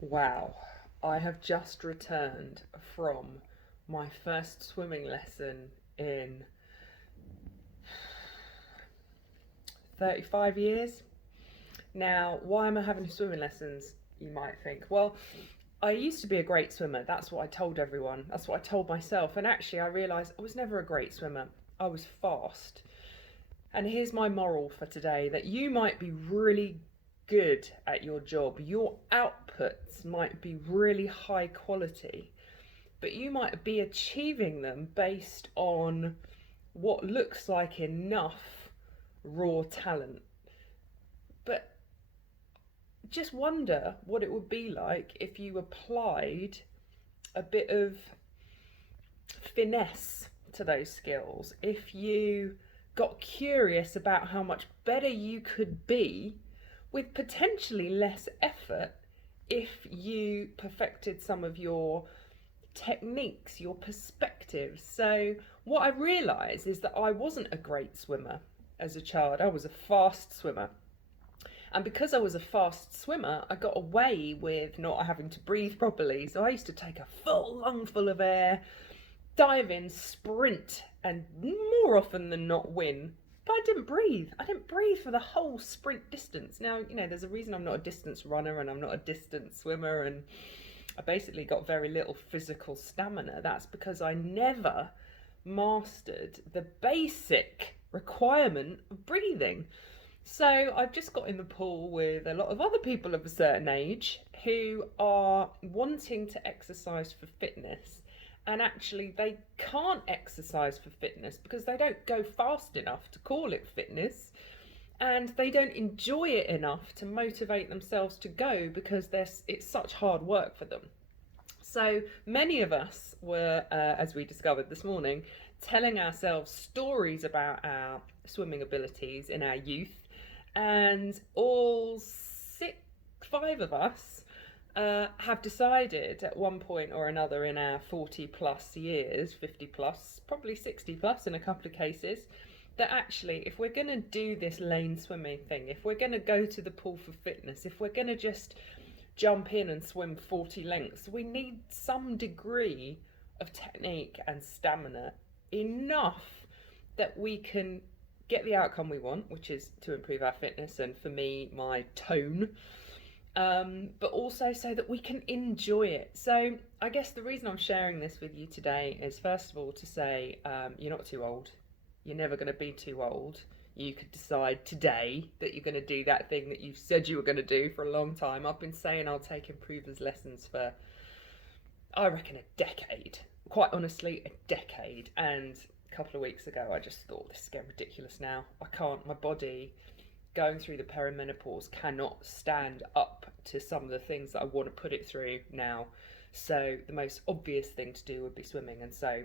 Wow, I have just returned from my first swimming lesson in 35 years. Now, why am I having swimming lessons? You might think. Well, I used to be a great swimmer. That's what I told everyone. That's what I told myself. And actually, I realised I was never a great swimmer. I was fast. And here's my moral for today that you might be really good at your job, your outputs might be really high quality, but you might be achieving them based on what looks like enough raw talent. But just wonder what it would be like if you applied a bit of finesse to those skills, if you got curious about how much better you could be with potentially less effort if you perfected some of your techniques, your perspectives. So, what I realised is that I wasn't a great swimmer as a child, I was a fast swimmer. And because I was a fast swimmer, I got away with not having to breathe properly. So I used to take a full lungful of air, dive in, sprint, and more often than not win. But I didn't breathe. I didn't breathe for the whole sprint distance. Now, there's a reason I'm not a distance runner and I'm not a distance swimmer, and I basically got very little physical stamina. That's because I never mastered the basic requirement of breathing. So I've just got in the pool with a lot of other people of a certain age who are wanting to exercise for fitness, and actually they can't exercise for fitness because they don't go fast enough to call it fitness, and they don't enjoy it enough to motivate themselves to go because it's such hard work for them. So many of us were, as we discovered this morning, telling ourselves stories about our swimming abilities in our youth, and all five of us have decided at one point or another in our 40 plus years, 50 plus, probably 60 plus in a couple of cases, that actually, if we're going to do this lane swimming thing, if we're going to go to the pool for fitness, if we're going to just jump in and swim 40 lengths, we need some degree of technique and stamina, enough that we can get the outcome we want, which is to improve our fitness and, for me, my tone, but also so that we can enjoy it. So I guess the reason I'm sharing this with you today is, first of all, to say you're not too old. You're never going to be too old. You could decide today that you're going to do that thing that you said you were going to do for a long time. I've been saying I'll take improvers lessons for, I reckon, a decade. Quite honestly, a decade. And a couple of weeks ago, I just thought, this is getting ridiculous now. I can't. My body, going through the perimenopause, cannot stand up to some of the things that I want to put it through now. So the most obvious thing to do would be swimming. And so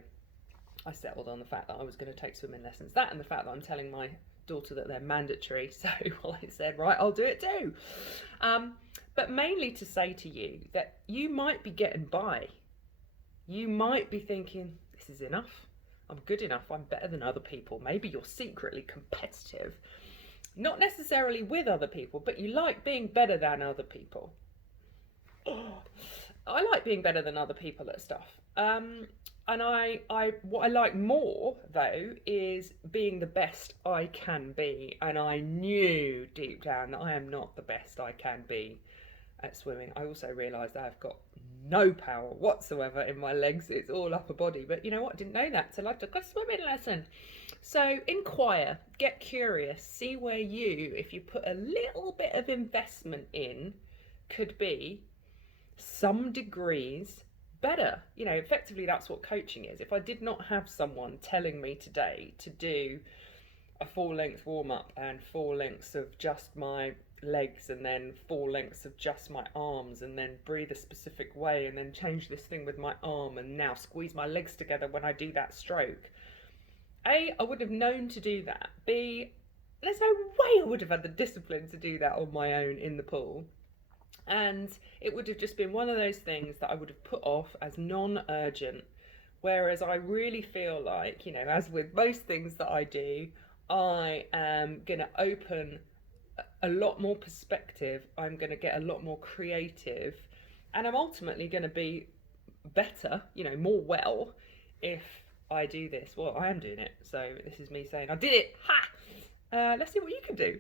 I settled on the fact that I was going to take swimming lessons. That and the fact that I'm telling my daughter that they're mandatory. So well, I said, right, I'll do it too. But mainly to say to you that you might be getting by. You might be thinking, this is enough. I'm good enough. I'm better than other people. Maybe you're secretly competitive. Not necessarily with other people, but you like being better than other people. Oh, I like being better than other people at stuff. And what I like more though is being the best I can be. And I knew deep down that I am not the best I can be at swimming. I also realised I've got no power whatsoever in my legs. It's all upper body. But you know what? I didn't know that till I took a swimming lesson. So inquire, get curious, see where you, if you put a little bit of investment in, could be some degrees better. Effectively, that's what coaching is. If I did not have someone telling me today to do a full length warm up and 4 lengths of just my legs and then 4 lengths of just my arms and then breathe a specific way and then change this thing with my arm and now squeeze my legs together when I do that stroke, A, I would have known to do that. B, there's no way I would have had the discipline to do that on my own in the pool. And it would have just been one of those things that I would have put off as non-urgent. Whereas I really feel like, as with most things that I do, I am going to open a lot more perspective. I'm going to get a lot more creative And I'm ultimately going to be better, more well if I do this. Well, I am doing it. So this is me saying, I did it. Ha! Let's see what you can do.